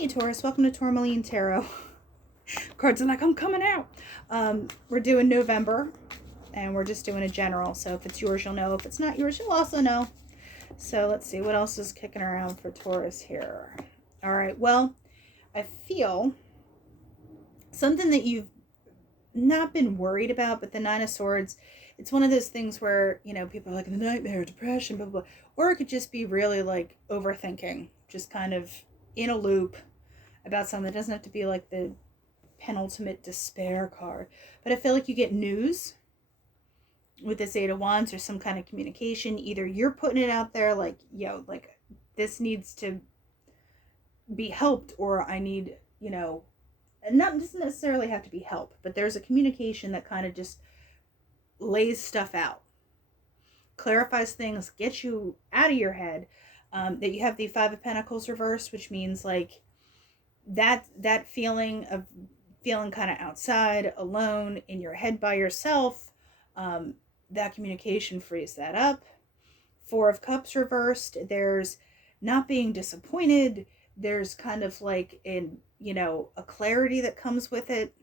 Hey Taurus, welcome to Tourmaline Tarot. Cards are like, I'm coming out. We're doing November, and we're just doing a general. So if it's yours, you'll know. If it's not yours, you'll also know. So let's see, what else is kicking around for Taurus here? All right, well, I feel something that you've not been worried about, but the Nine of Swords, it's one of those things where, you know, people are like, the nightmare, depression, blah, blah, blah. Or it could just be really like overthinking, just kind of in a loop about something. It doesn't have to be like the penultimate despair card, but I feel like you get news with this Eight of Wands or some kind of communication. Either you're putting it out there like, yo, like this needs to be helped, or I need, you know, not doesn't necessarily have to be help, but there's a communication that kind of just lays stuff out, clarifies things, gets you out of your head. That you have the Five of Pentacles reversed, which means like that feeling of feeling kind of outside, alone, in your head by yourself, that communication frees that up. Four of Cups reversed, there's not being disappointed. There's kind of like a clarity that comes with it,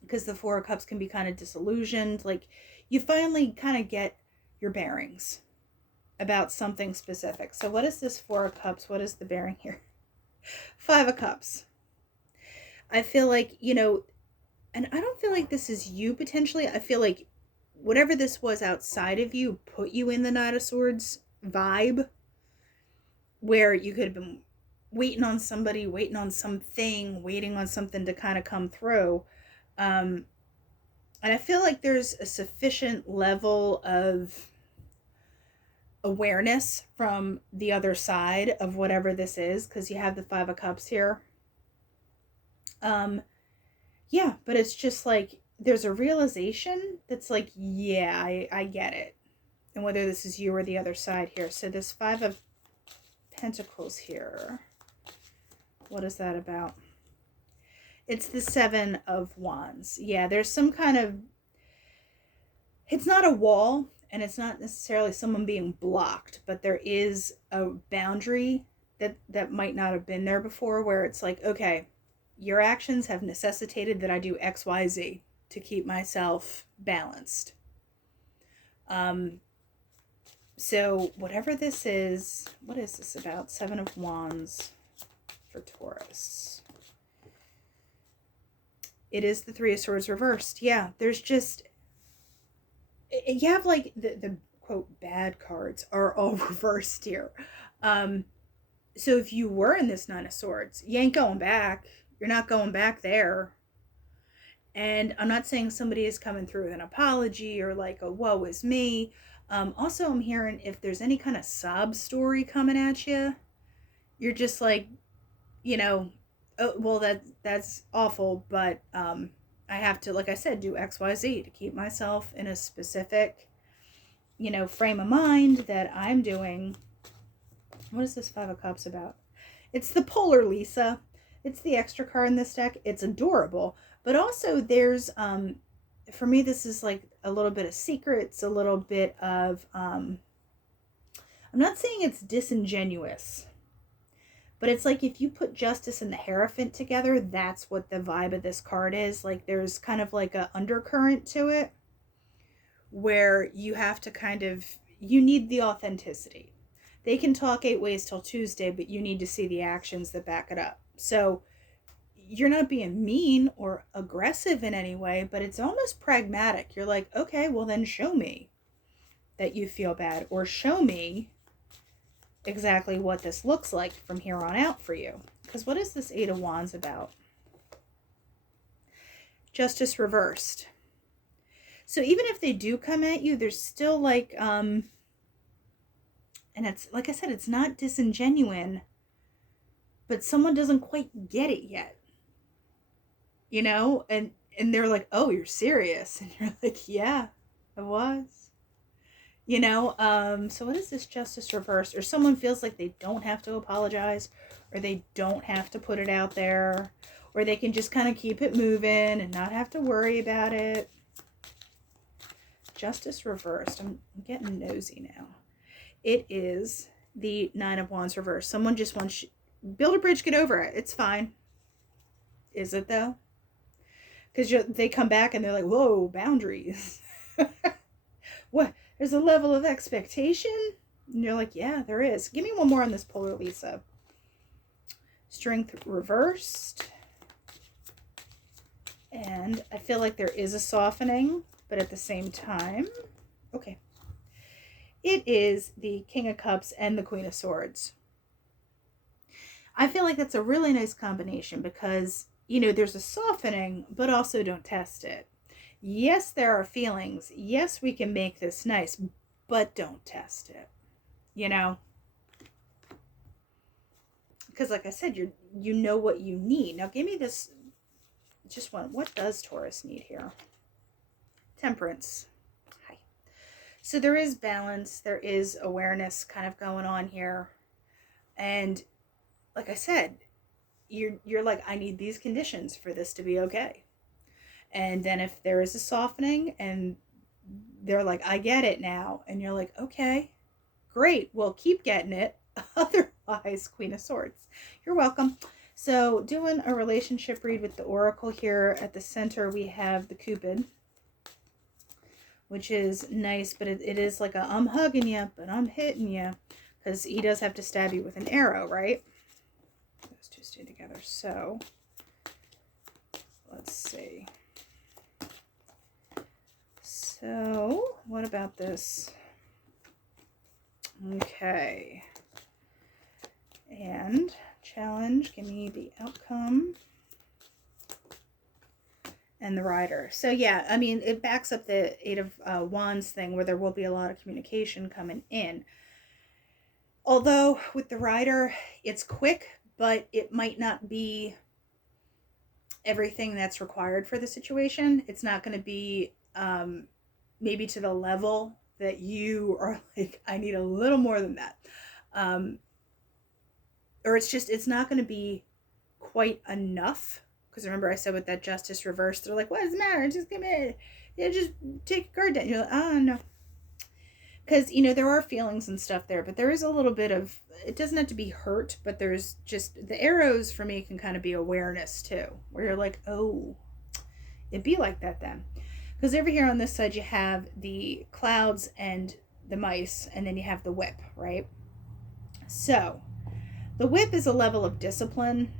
because the Four of Cups can be kind of disillusioned. Like you finally kind of get your bearings about something specific. So what is this Four of Cups? What is the bearing here? Five of Cups. I feel like, and I don't feel like this is you potentially. I feel like whatever this was outside of you put you in the Knight of Swords vibe, where you could have been waiting on somebody, waiting on something, waiting on something to kind of come through. And I feel like there's a sufficient level of awareness from the other side of whatever this is, because you have the Five of Cups here. Yeah, but it's just like there's a realization that's like, yeah, I get it. And whether this is you or the other side here. So this Five of Pentacles here, what is that about? It's the Seven of Wands. Yeah, there's some kind of, it's not a wall, and it's not necessarily someone being blocked, but there is a boundary that might not have been there before, where it's like, okay, your actions have necessitated that I do X, Y, Z to keep myself balanced. So whatever this is, what is this about? Seven of Wands for Taurus. It is the Three of Swords reversed. Yeah, there's just, you have like the quote bad cards are all reversed here. So if you were in this Nine of Swords, you ain't going back. You're not going back there. And I'm not saying somebody is coming through with an apology or like a woe is me. Also, I'm hearing if there's any kind of sob story coming at you, you're just like, oh, well, that's awful, but I have to, like I said, do X, Y, Z to keep myself in a specific, frame of mind that I'm doing. What is this Five of Cups about? It's the Polar Lisa. It's the extra card in this deck. It's adorable. But also there's, for me, this is like a little bit of secrets, a little bit of, I'm not saying it's disingenuous, but it's like if you put Justice and the Hierophant together, that's what the vibe of this card is. Like there's kind of like an undercurrent to it, where you have to kind of, you need the authenticity. They can talk 8 ways till Tuesday, but you need to see the actions that back it up. So you're not being mean or aggressive in any way, but it's almost pragmatic. You're like, okay, well then show me that you feel bad, or show me exactly what this looks like from here on out for you. Because what is this Eight of Wands about? Justice reversed. So even if they do come at you, there's still like, and it's, like I said, it's not disingenuine, but someone doesn't quite get it yet. And they're like, oh, you're serious? And you're like, yeah, I was. So what is this Justice reversed? Or someone feels like they don't have to apologize, or they don't have to put it out there, or they can just kind of keep it moving and not have to worry about it. Justice reversed. I'm getting nosy now. It is the Nine of Wands reversed. Someone just wants build a bridge, get over it. It's fine. Is it though? Because they come back and they're like, whoa, boundaries. What? There's a level of expectation? And you're like, yeah, there is. Give me one more on this polar, Lisa. Strength reversed. And I feel like there is a softening, but at the same time, okay. It is the King of Cups and the Queen of Swords. I feel like that's a really nice combination because, you know, there's a softening, but also don't test it. Yes, there are feelings. Yes, we can make this nice, but don't test it. You know? Because like I said, you know what you need. Now give me this, just one. What does Taurus need here? Temperance. Hi. So there is balance. There is awareness kind of going on here. And like I said, you're like, I need these conditions for this to be okay. And then if there is a softening and they're like, I get it now. And you're like, okay, great. Well, keep getting it. Otherwise, Queen of Swords. You're welcome. So doing a relationship read with the Oracle here. At the center, we have the Cupid, which is nice, but it is like a, I'm hugging you, but I'm hitting you. Because he does have to stab you with an arrow, right? Those two stay together. So let's see. So what about this? Okay. And challenge, give me the outcome. And the Rider. So yeah, I mean, it backs up the Eight of Wands thing where there will be a lot of communication coming in. Although with the Rider, it's quick, but it might not be everything that's required for the situation. It's not going to be maybe to the level that you are like, I need a little more than that. Or it's not going to be quite enough. Because remember I said with that Justice reverse, they're like, what does it matter? Just give me, yeah, just take a card down. You're like, oh, no. Because, you know, there are feelings and stuff there, but there is a little bit of, it doesn't have to be hurt, but there's just, the arrows for me can kind of be awareness too, where you're like, oh, it'd be like that then. Because over here on this side, you have the clouds and the mice, and then you have the whip, right? So the whip is a level of discipline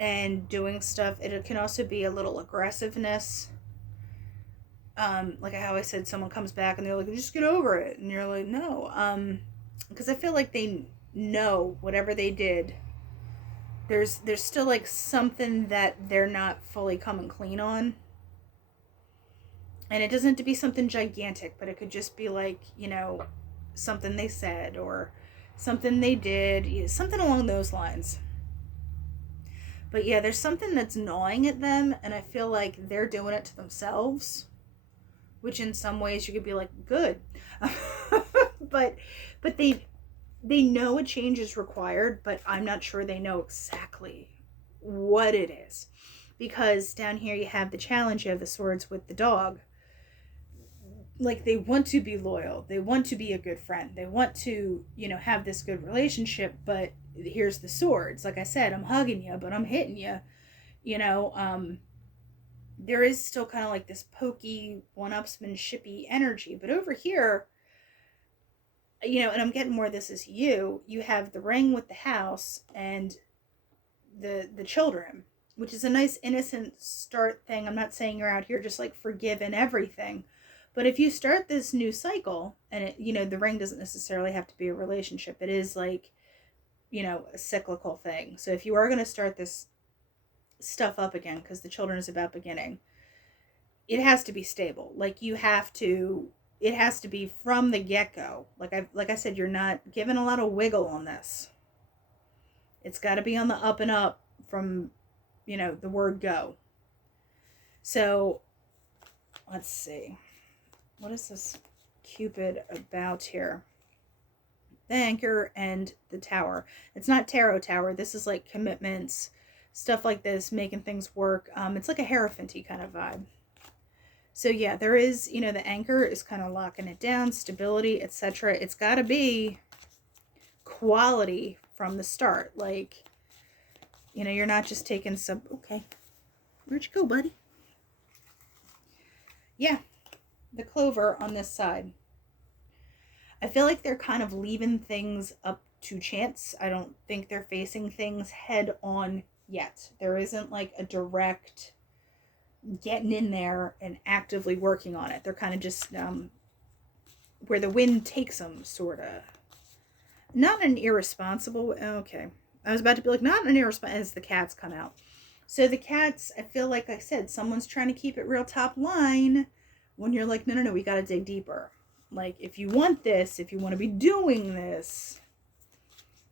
and doing stuff. It can also be a little aggressiveness. Like I always said, someone comes back and they're like, just get over it. And you're like, no. Because I feel like they know whatever they did, there's still like something that they're not fully coming clean on. And it doesn't have to be something gigantic, but it could just be like, you know, something they said or something they did, something along those lines. But yeah, there's something that's gnawing at them, and I feel like they're doing it to themselves, which in some ways you could be like, good. but they know a change is required, but I'm not sure they know exactly what it is. Because down here you have the challenge, you have the swords with the dog. Like, they want to be loyal, they want to be a good friend, they want to, you know, have this good relationship, but here's the swords. Like I said, I'm hugging you, but I'm hitting you. You know, there is still kind of like this pokey, one-upsmanshipy energy. But over here, you know, and I'm getting more of this as you have the ring with the house and the children, which is a nice innocent start thing. I'm not saying you're out here just like forgiving everything. But if you start this new cycle, and it, you know, the ring doesn't necessarily have to be a relationship. It is like, you know, a cyclical thing. So if you are going to start this stuff up again, because the children is about beginning, it has to be stable. Like, you have to, it has to be from the get-go. Like I said, you're not given a lot of wiggle on this. It's got to be on the up and up from, you know, the word go. So let's see. What is this Cupid about here? The Anchor and the Tower. It's not Tarot Tower. This is like commitments, stuff like this, making things work. It's like a Hierophant-y kind of vibe. So yeah, there is, you know, the Anchor is kind of locking it down, stability, etc. It's got to be quality from the start. Like, you know, you're not just taking some, okay, where'd you go, buddy? Yeah, the clover on this side. I feel like they're kind of leaving things up to chance. I don't think they're facing things head on yet. There isn't like a direct getting in there and actively working on it. They're kind of just where the wind takes them, sort of. Not an irresponsible, okay. I was about to be like, not an irresponsible, as the cats come out. So the cats, I feel like I said, someone's trying to keep it real top line when you're like, no, we got to dig deeper. Like, if you want this, if you want to be doing this.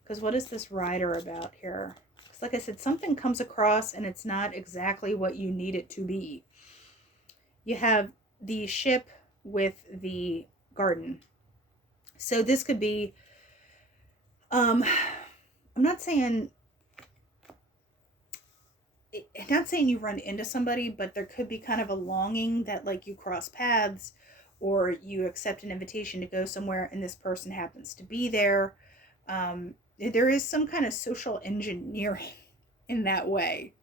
Because what is this rider about here? Because like I said, something comes across and it's not exactly what you need it to be. You have the ship with the garden. So this could be, I'm not saying you run into somebody, but there could be kind of a longing that like you cross paths or you accept an invitation to go somewhere and this person happens to be there. There is some kind of social engineering in that way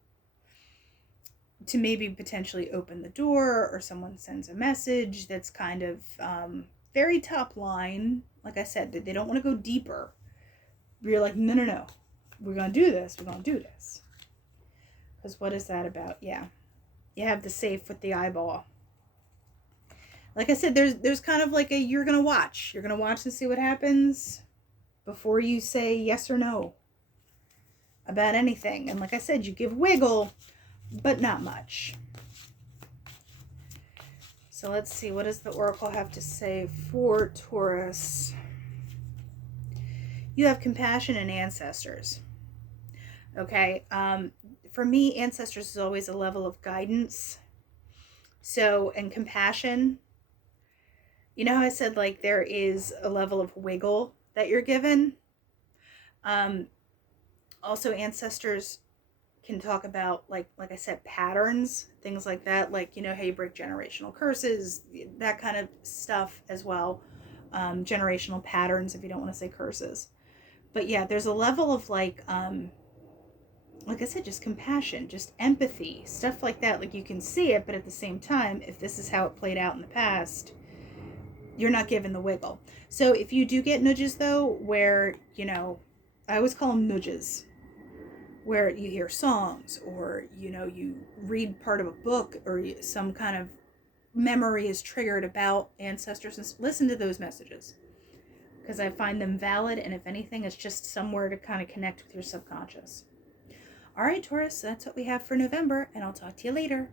to maybe potentially open the door, or someone sends a message that's kind of very top line. Like I said, they don't want to go deeper. You're like, no, we're going to do this. Because what is that about? Yeah. You have the safe with the eyeball. Like I said, there's kind of like a, you're going to watch. You're going to watch and see what happens before you say yes or no about anything. And like I said, you give wiggle, but not much. So let's see, what does the Oracle have to say for Taurus? You have compassion and ancestors. Okay, for me, ancestors is always a level of guidance. So, and compassion, you know how I said like there is a level of wiggle that you're given? Also, ancestors can talk about like I said, patterns, things like that, like, you know, how you break generational curses, that kind of stuff as well. Generational patterns, if you don't want to say curses. But yeah, there's a level of like I said, just compassion, just empathy, stuff like that. Like you can see it, but at the same time, if this is how it played out in the past, you're not given the wiggle. So if you do get nudges though, where, you know, I always call them nudges, where you hear songs, or, you know, you read part of a book, or some kind of memory is triggered about ancestors, and listen to those messages, because I find them valid, and if anything, it's just somewhere to kind of connect with your subconscious. All right, Taurus, that's what we have for November, and I'll talk to you later.